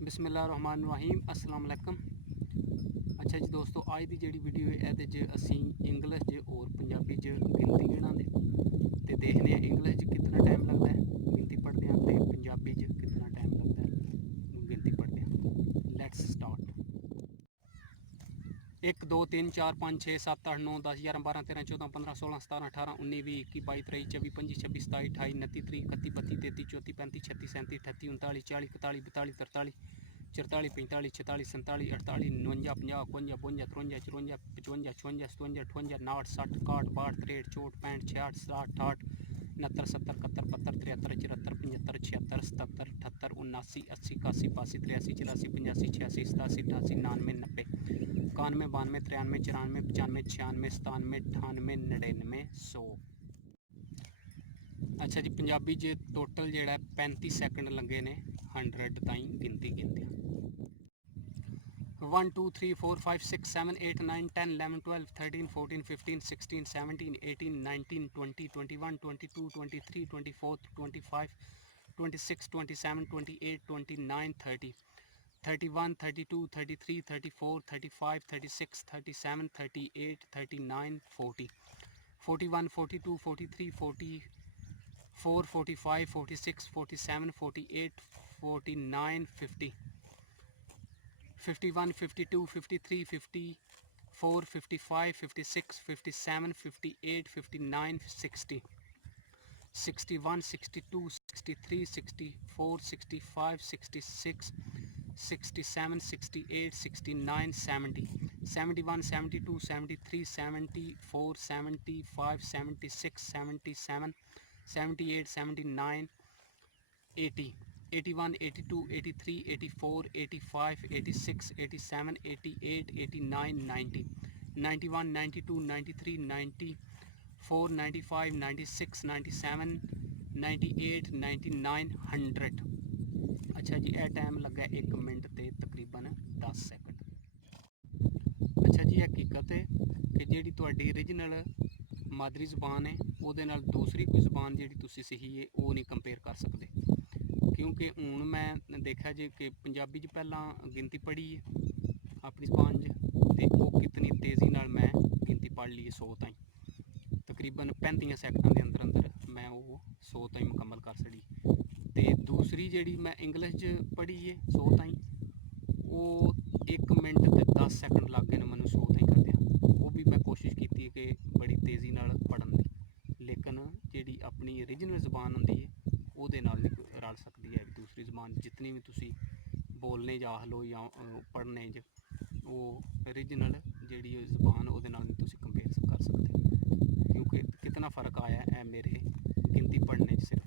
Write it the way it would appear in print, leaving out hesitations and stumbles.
बिस्मिल्लाहिर्रहमानिर्रहीम अस्सलाम वालेकुम। अच्छा जी दोस्तों, आज की जी वीडियो है ये असी इंग्लिश च और पंजाबी च गिनती गिना तो देखने इंग्लिश कितना टाइम लगता है गिनती पढ़ते हैं तो पंजाबी कितना टाइम लगता है गिनती पढ़ते हैं। Let's start. 1 2 3 4 5 6 7 8 9 10 11 12 13 14 15 16 17 18 19 20 21 22 23 24 25 26 27 28 29 30 31 32 33 34 35 36 37 38 39 40 41 42 43 44 45 46 47 48 49 50 51 52 53 54 55 56 57 58 59 60 61 62 63 64 65 66 67 71 72 73 74 75 76 77 78 89 80 81 82 83 84 85 86 87 88 89 91 92 93 94 95 96 97 98 99 100। अच्छा जी, पंजाबी च टोटल जोड़ा 35 सैकंड लगे ने 100 ताई गिनती गिनते 1 2 3 4 5 6 7 8 9 10 11 12 13 14 15 16 17 18 19 20 21 22 23 24 25 26 27 28 29 30 31 32 33 34 35 36 37 38 39 40 41 42 43 44 45 46 47 48 49 50 51 52 53 54 55 56 57 58 59 60 61 62 63 64 65 66 67 68 69 70 71 72 73 74 75 76 77 78 79 80 81 82 83 84 85 86 87 88 89 90 91 92 93 94 95 96 97 98 99 100। अच्छा जी, यह टाइम लगा 1 मिनट ते तकरीबन 10 सैकंड। अच्छा जी, हकीकत है कि जी तुहाडी ओरिजिनल मादरी जबान है उहदे नाल दूसरी कोई जबान जी तुसी सही है वो नहीं कंपेयर कर सकते, क्योंकि हूँ मैं देखा जे कि पंजाबी पहला गिनती पढ़ी है अपनी जबान तो वो कितनी तेज़ी नाल मैं गिनती पढ़ ली है 100 ताईं, तकरीबन 35 सैकंड के अंदर अंदर मैं वो 100 ताईं मुकम्मल कर छड़ी। तो दूसरी जी मैं इंग्लिश पढ़ी है 100 ताईं वो 1 मिनट ते 10 सैकंड लग गए मैं 100 ताईं करदियां। वो भी मैं कोशिश की कि बड़ी तेज़ी नाल पढ़न दी, लेकिन जी अपनी ओरिजिनल जबान होंदी है ਉਹਦੇ ਨਾਲ नहीं रल सकती है दूसरी जबान जितनी भी तुसी बोलने च आख लो या पढ़ने च वो ओरिजिनल जी जबान वो नहीं तुसी कंपेयर कर सकते, क्योंकि कितना फ़र्क आया है मेरे गिनती पढ़ने च सिर्फ